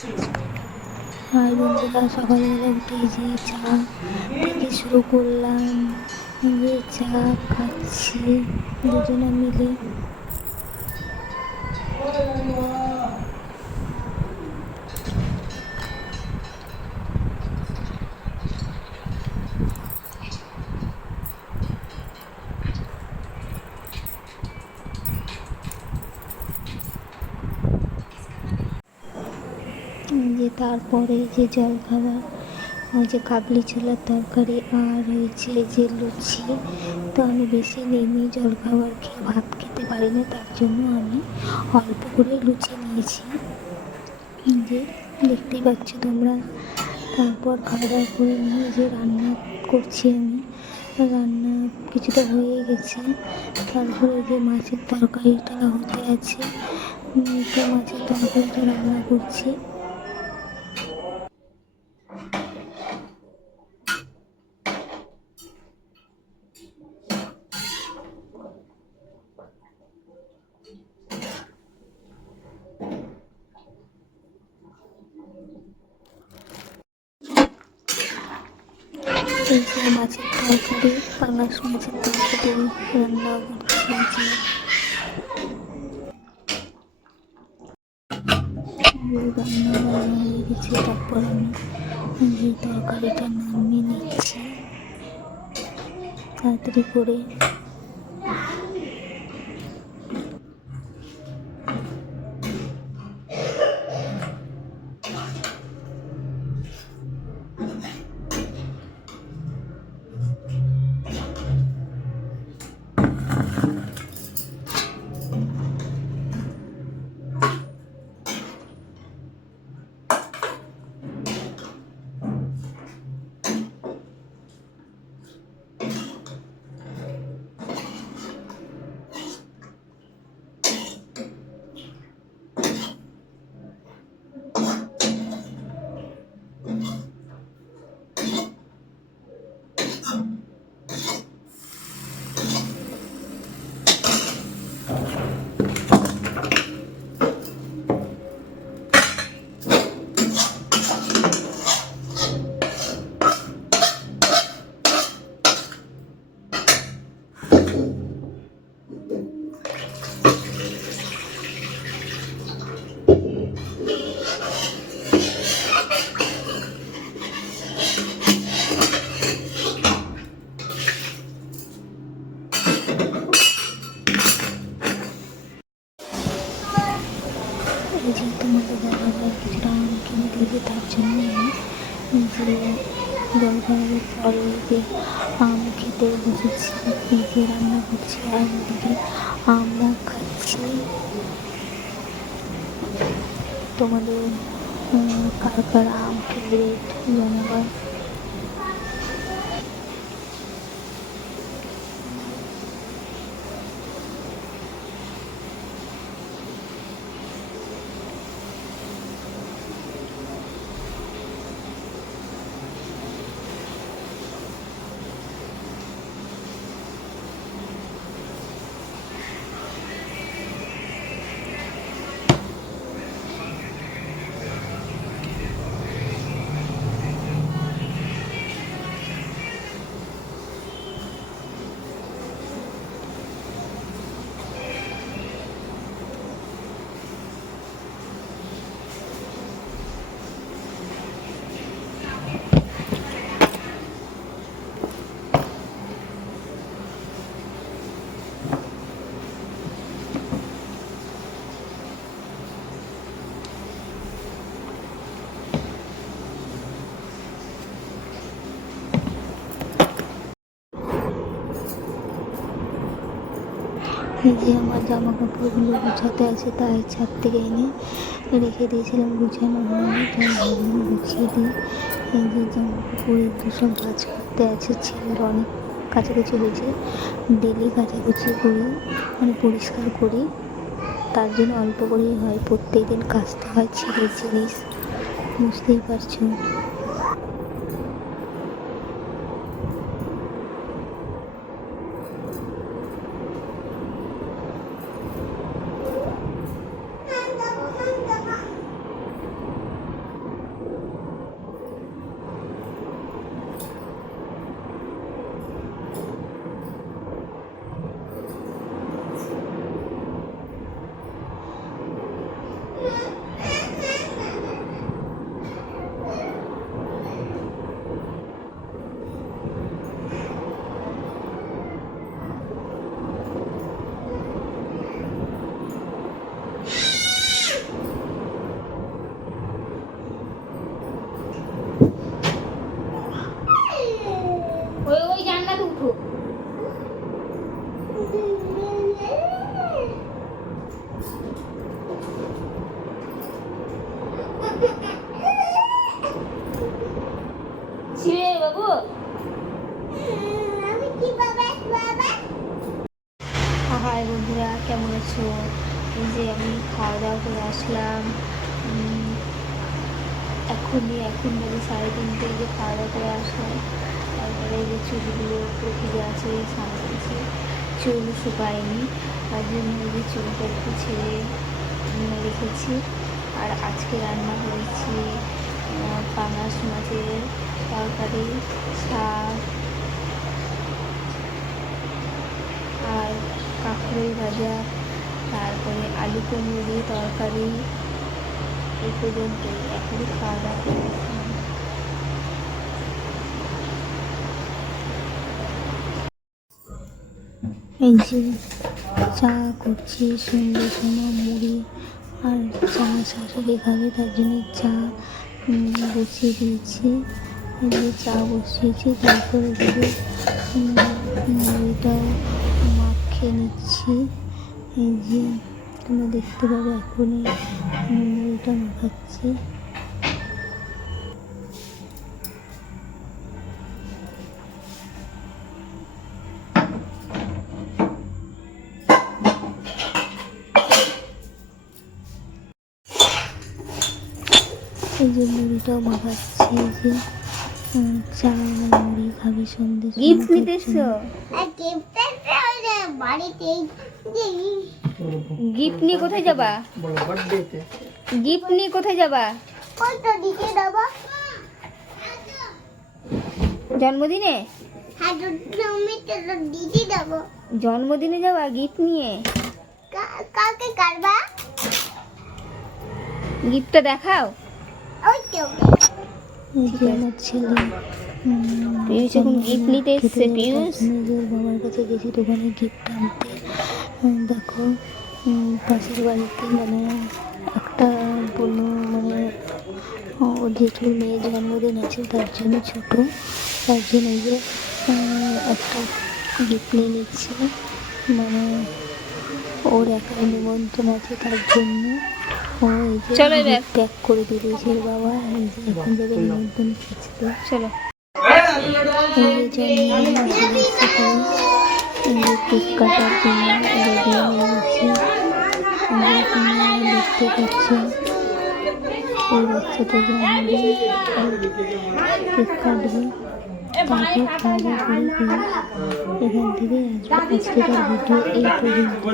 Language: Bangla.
আর বন্ধুরা, সকালবেলা উঠে যে চা থেকে শুরু করলাম, যে চা খাচ্ছি দুজনে মিলে। যে তারপরে যে জলখাবার, ওই যে কাবলি ছোলার তরকারি আর হয়েছে যে লুচি। তো আমি বেশি নিইনি, জলখাবার খেয়ে ভাত খেতে পারি না, তার জন্য আমি অল্প করে লুচি নিয়েছি, যে দেখতেই পাচ্ছ তোমরা। তারপর খাওয়া দাওয়া করে নিয়ে যে রান্না করছি আমি, রান্না কিছুটা হয়ে গেছে। তারপরে যে মাছের তরকারিটা হতে আছে, তো মাছের তরকারিটা রান্না করছি। এই যে মাছের তরকারি, পাঙাশ মাছের তরকারি রান্না করছি। যে রান্না হয়ে গেছে, তারপর আমি যে তরকারিটা নামিয়ে নিচ্ছি তাড়াতাড়ি করে। এই যে তোমাদের দাদাভাই কিছুটা আম কিনে দিয়েছে, তার জন্য আমি যে জলখাবারের পরে যে আম খেতে বসেছি, নিজে রান্না করছি আর ওদিকে আমও খাচ্ছি। তোমাদের কার কার আম ফেভারিট জানাবার। এই যে আমার জামা কাপড়গুলো গুছাতে আছে, তাই ছাদ থেকে এনে রেখে দিয়েছিলাম, গুছানো হয়নি, তাই ভাবলাম গুছিয়ে দিই। এই যে জামা কাপড় এগুলো সব কাজ করতে আছে, ছেলের অনেক কাচাকুচি হয়েছে। ডেলি কাচাকুচি করি, মানে পরিষ্কার করি, তার জন্য অল্প করেই হয়, প্রত্যেক দিন কাচতে হয় ছেলের জিনিস, বুঝতেই পারছো। ছিড়ে বাবু হাই বন্ধুরা, কেমন আছো? এই যে আমি খাওয়া দাওয়া করে আসলাম। এখন বাজে 3:30, যে খাওয়া দাওয়া করে আসলাম। তারপরে এই যে চুলগুলো ভিজে আছে, সামনে চুল শুকায়নি, তার জন্য এই যে চুলটা একটু ছেড়ে রেখেছি। আর আজকে রান্না করেছি পাঙাশ মাছের তরকারি, শাক আর কাঁকড়োল ভাজা, তারপরে আলু কুমড়ো দিয়ে তরকারি। এই পর্যন্তই, এখনই খাওয়া দাওয়া করেছিলাম। এই যে চা করছি, সঙ্গে কোনো মুড়ি আর চা শাশুড়ি খাবে, তার জন্য চা বসিয়ে দিয়েছি। এই যে চা বসিয়েছি, তারপরে দিয়ে মুড়িটাও মাখিয়ে নিচ্ছি। এই যে তোমরা দেখতে পাবে, এখনই মুড়িটা মাখাচ্ছি। এই যে মুড়িটাও মাখাচ্ছি। এই যে চা আর মুড়ি খাবে সন্ধ্যে। গিফট নিতে এসছো? গিফট নিয়ে কোথায় যাবা? গিফট নিয়ে কোথায় যাবা? জন্মদিনে? জন্মদিনে যাবা গিফট নিয়ে? গিফটটা দেখাও। আমার ছেলে পিউষ এখন গিফট নিতে এসছে। পিউষ নিজের বাবার কাছে গেছি দোকানে গিফট আনতে। দেখো পাশের বাড়িতে মানে একটা বোনো, মানে ও জেঠুর মেয়ের জন্মদিন আছে, তার জন্য ছোট, তার জন্য এই যে একটা গিফট নিয়ে নিচ্ছে। মানে ওর একাই নিমন্ত্রণ আছে, তার জন্য ও এই যে প্যাক করে দিয়েছে ওর বাবা। এই যে এখন যাবে নিমন্ত্রণ খেতে। চলো, এই যে জন্মদিন কেক কাটার জন্য রেডি হয়ে গেছে। দেখতে পাচ্ছি এই বাচ্চাটা জন্মদিন, কেক কাটবে, তারপর খাওয়া দাওয়া করে এখান থেকে আসবে। আজকের ভিডিও এই পর্যন্ত।